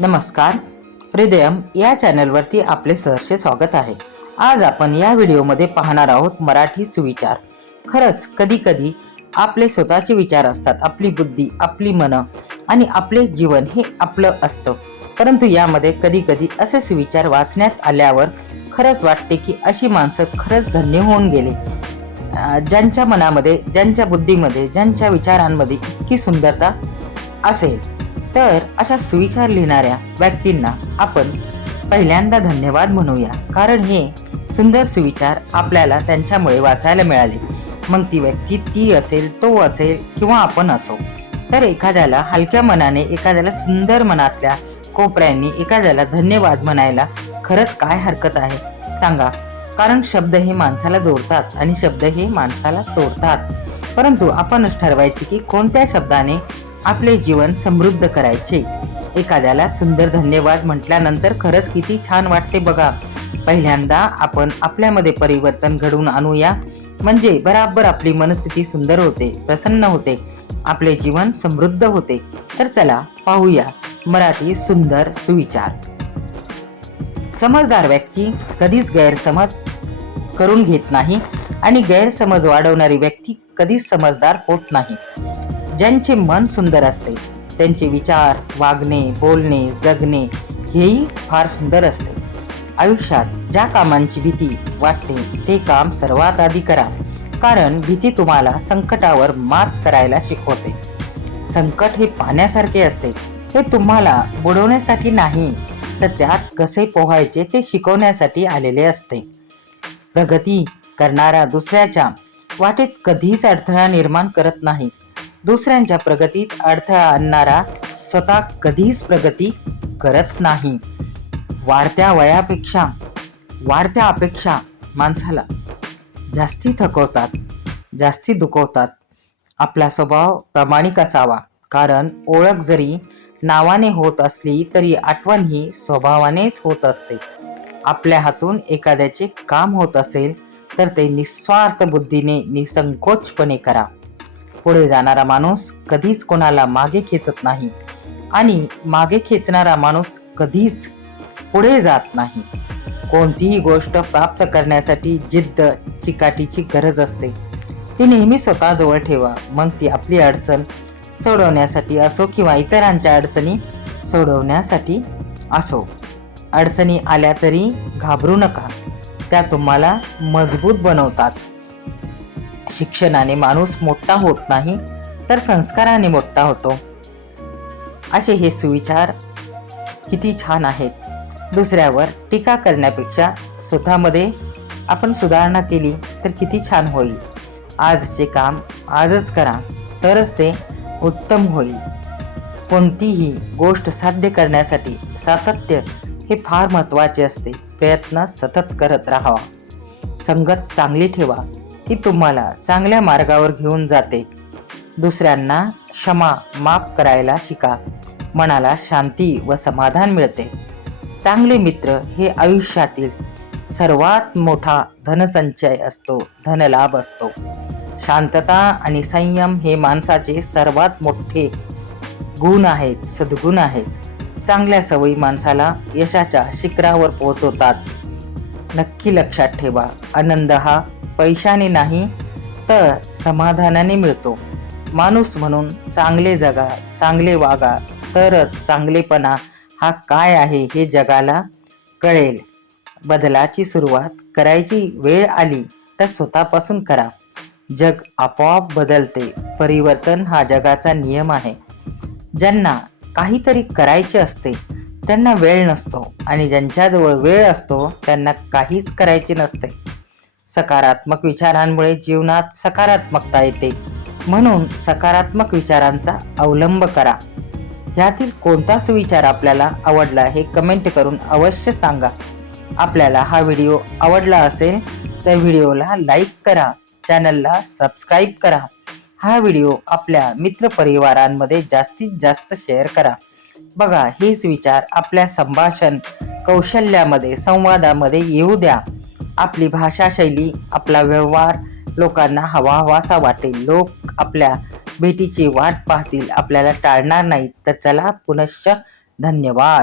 नमस्कार. हृदयम या चॅनलवरती आपले सहर्ष स्वागत आहे. आज आपण या व्हिडिओमध्ये पाहणार आहोत मराठी सुविचार. खरंच कधी कधी आपले स्वतःचे विचार असतात, आपली बुद्धी, आपली मन आणि आपले जीवन हे आपलं असतं. परंतु यामध्ये कधी कधी असे सुविचार वाचण्यात आल्यावर खरंच वाटते की अशी माणसं खरंच धन्य होऊन गेले, ज्यांच्या मनामध्ये, ज्यांच्या बुद्धीमध्ये, ज्यांच्या विचारांमध्ये इतकी सुंदरता असेल. तर अशा सुविचार लिहिणाऱ्या व्यक्तींना आपण पहिल्यांदा धन्यवाद म्हणूया, कारण हे सुंदर सुविचार आपल्याला त्यांच्यामुळे वाचायला मिळाले. मग ती व्यक्ती ती असेल, तो असेल किंवा आपण असो. तर एखाद्याला हलक्या मनाने, एखाद्याला सुंदर मनातल्या कोपऱ्यांनी एखाद्याला धन्यवाद म्हणायला खरंच काय हरकत आहे सांगा. कारण शब्द हे माणसाला जोडतात आणि शब्द हे माणसाला तोडतात. परंतु आपणच ठरवायचे की कोणत्या शब्दाने आपले जीवन समृद्ध करायचे. एखाद्याला सुंदर धन्यवाद म्हटल्यानंतर खरंच किती छान वाटते बघा. पहिल्यांदा आपण आपल्यामध्ये परिवर्तन घडवून आणूया, म्हणजे बराबर आपली मनस्थिती सुंदर होते, प्रसन्न होते, आपले जीवन समृद्ध होते. तर चला पाहूया मराठी सुंदर सुविचार. समजदार व्यक्ती कधीच गैरसमज करून घेत नाही आणि गैरसमज वाढवणारी व्यक्ती कधीच समजदार होत नाही. ज्यांचे मन सुंदर असते त्यांचे विचार, वागणे, बोलणे, जगणे हेही फार सुंदर असते. आयुष्यात ज्या कामांची भीती वाटते ते काम सर्वात आधी करा, कारण भीती तुम्हाला संकटावर मात करायला शिकवते. संकट हे पाण्यासारखे असते, ते तुम्हाला बुडवण्यासाठी नाही तर त्यात कसे पोहायचे ते शिकवण्यासाठी आलेले असते. प्रगती करणारा दुसऱ्याच्या वाटेत कधीच अडथळा निर्माण करत नाही. दुसऱ्यांच्या प्रगतीत अडथळा आणणारा स्वतः कधीच प्रगती करत नाही. वाढत्या अपेक्षा माणसाला जास्ती थकवतात, जास्ती दुखवतात. आपला स्वभाव प्रामाणिक असावा, कारण ओळख जरी नावाने होत असली तरी आठवण ही स्वभावानेच होत असते. आपल्या हातून एखाद्याचे काम होत असेल तर ते निस्वार्थ बुद्धीने, निसंकोचपणे करा. पुढे जाणारा माणूस कधीच कोणाला मागे खेचत नाही आणि मागे खेचणारा माणूस कधीच पुढे जात नाही. कोणतीही गोष्ट प्राप्त करण्यासाठी जिद्द, चिकाटीची गरज असते. ती नेहमी स्वतःजवळ ठेवा. मग ती आपली अडचण सोडवण्यासाठी असो किंवा इतरांच्या अडचणी सोडवण्यासाठी असो. अडचणी आल्या तरी घाबरू नका, त्या तुम्हाला मजबूत बनवतात. शिक्षणाने माणूस मोठा होत नाही तर संस्काराने मोठा होतो. असे हे सुविचार किती छान आहेत. दुसऱ्यावर टीका करण्यापेक्षा स्वतःमध्ये आपण सुधारणा केली तर किती छान होईल. आजचे काम आजच करा तरच ते उत्तम होईल. कोणतीही गोष्ट साध्य करण्यासाठी सातत्य हे फार महत्त्वाचे असते. प्रयत्न सतत करत राहावा. संगत चांगली ठेवा, ती तुम्हाला चांगल्या मार्गावर घेऊन जाते. दुसऱ्यांना क्षमा, माफ करायला शिका. मनाला शांती व समाधान मिळते. चांगले मित्र हे आयुष्यातील सर्वात मोठा धनसंचय असतो, धनलाभ असतो. शांतता आणि संयम हे माणसाचे सर्वात मोठे गुण आहेत, सद्गुण आहेत. चांगल्या सवयी माणसाला यशाच्या शिखरावर पोहोचवतात. नक्की लक्षात ठेवा, आनंद हा पैशाने नाही तर समाधानाने मिळतो. माणूस म्हणून चांगले जगा, चांगले वागा, तरच चांगलेपणा हा काय आहे हे जगाला कळेल. बदलाची सुरुवात करायची वेळ आली तर स्वतःपासून करा. जग आपोआप बदलते. परिवर्तन हा जगाचा नियम आहे. ज्यांना काहीतरी करायचे असते त्यांना वेळ नसतो आणि ज्यांच्याजवळ वेळ असतो त्यांना काहीच करायचे नसते. सकारात्मक विचारांमुळे जीवनात सकारात्मकता येते. म्हणून सकारात्मक विचारांचा अवलंब करा. ह्यातील कोणता सुविचार आपल्याला आवडला हे कमेंट करून अवश्य सांगा. आपल्याला हा व्हिडिओ आवडला असेल तर व्हिडिओला लाईक करा, चॅनलला सबस्क्राईब करा. हा व्हिडिओ आपल्या मित्रपरिवारांमध्ये जास्तीत जास्त शेअर करा. बघा, हेच विचार आपल्या संभाषण कौशल्यामध्ये, संवादामध्ये येऊ द्या. आपली भाषा शैली, आपला व्यवहार लोकांना हवाहवासा वाटेल. लोक आपल्या भेटीची वाट पाहतील, आपल्याला टाळणार नाहीत. तर चला, पुनश्च धन्यवाद.